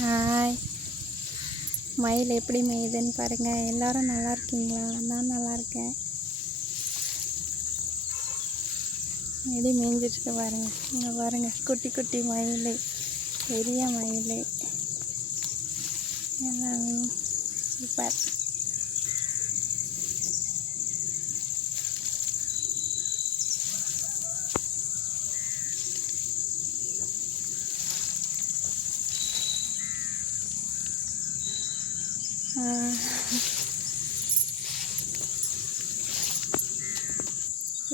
Hi, மயில் எப்படி மேயுதுன்னு பாருங்கள். எல்லோரும் நல்லா இருக்கீங்களா? நான் நல்லா இருக்கேன். எப்படி மேய்ஞ்சிட்டு பாருங்கள். இங்கே பாருங்கள், குட்டி குட்டி மயில், பெரிய மயில் எல்லாமே சூப்பர்.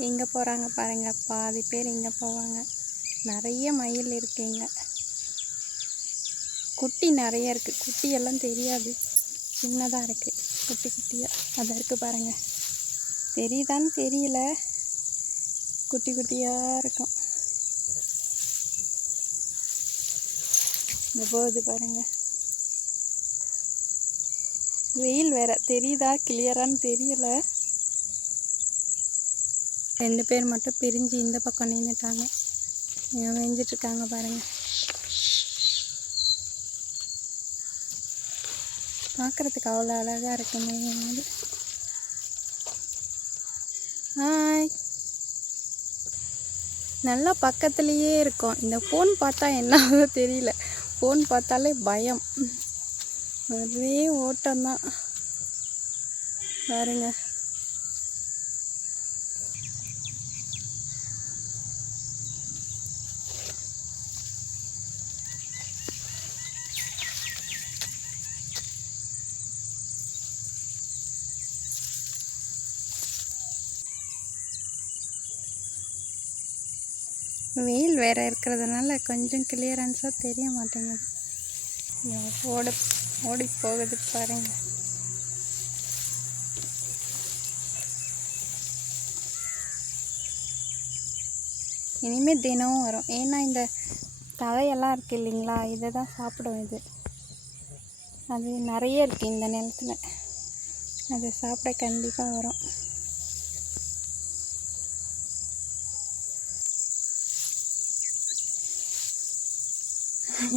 எங்கே போகிறாங்க பாருங்கள். பாதி பேர் இங்கே போவாங்க. நிறைய மயில் இருக்குங்க. குட்டி நிறைய இருக்குது. குட்டியெல்லாம் தெரியாது, சின்னதாக இருக்குது. குட்டி குட்டியாக அதை இருக்குது பாருங்கள். தெரியுதான்னு தெரியல, குட்டி குட்டியாக இருக்கும். இங்கே போகுது பாருங்கள். வெயில் வேற, தெரியுதா கிளியரான்னு தெரியல. 2 பேர் மட்டும் பிரிஞ்சு இந்த பக்கம் நின்றுட்டாங்க. இங்கே மேய்ஞ்சிட்ருக்காங்க பாருங்கள். பார்க்குறதுக்கு அவ்வளோ அழகாக இருக்கு மேயும்போது. ஹாய், நல்லா பக்கத்துலேயே இருக்கும். இந்த ஃபோன் பார்த்தா என்னவோ தெரியல, ஃபோன் பார்த்தாலே பயம். ஒரே ஓட்டம்தான் பாருங்க. வெயில் வேறு இருக்கிறதுனால கொஞ்சம் கிளியரன்ஸாக தெரிய மாட்டேங்குது. ஓடி போகுது பாருங்க. இனிமேல் தினமும் வரும். ஏன்னா இந்த தழையெல்லாம் இருக்குது இல்லைங்களா, இதை தான் சாப்பிடும். இது அது நிறைய இருக்குது இந்த நிலத்தில். அதை சாப்பிட கண்டிப்பாக வரும்.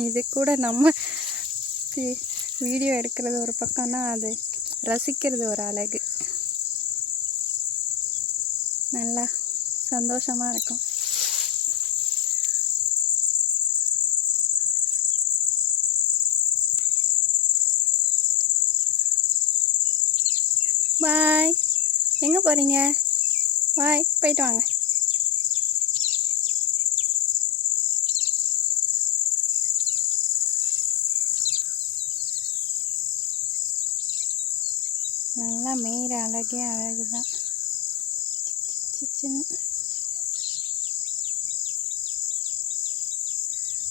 இது கூட நம்ம வீடியோ எடுக்கிறது ஒரு பக்கம்னா, அது ரசிக்கிறது ஒரு அழகு. நல்லா சந்தோஷமாக இருக்கும். பாய். எங்கே போகிறீங்க? பாய், போயிட்டு வாங்க. நல்லா மேய்கிற அழகே அழகு தான். சின்ன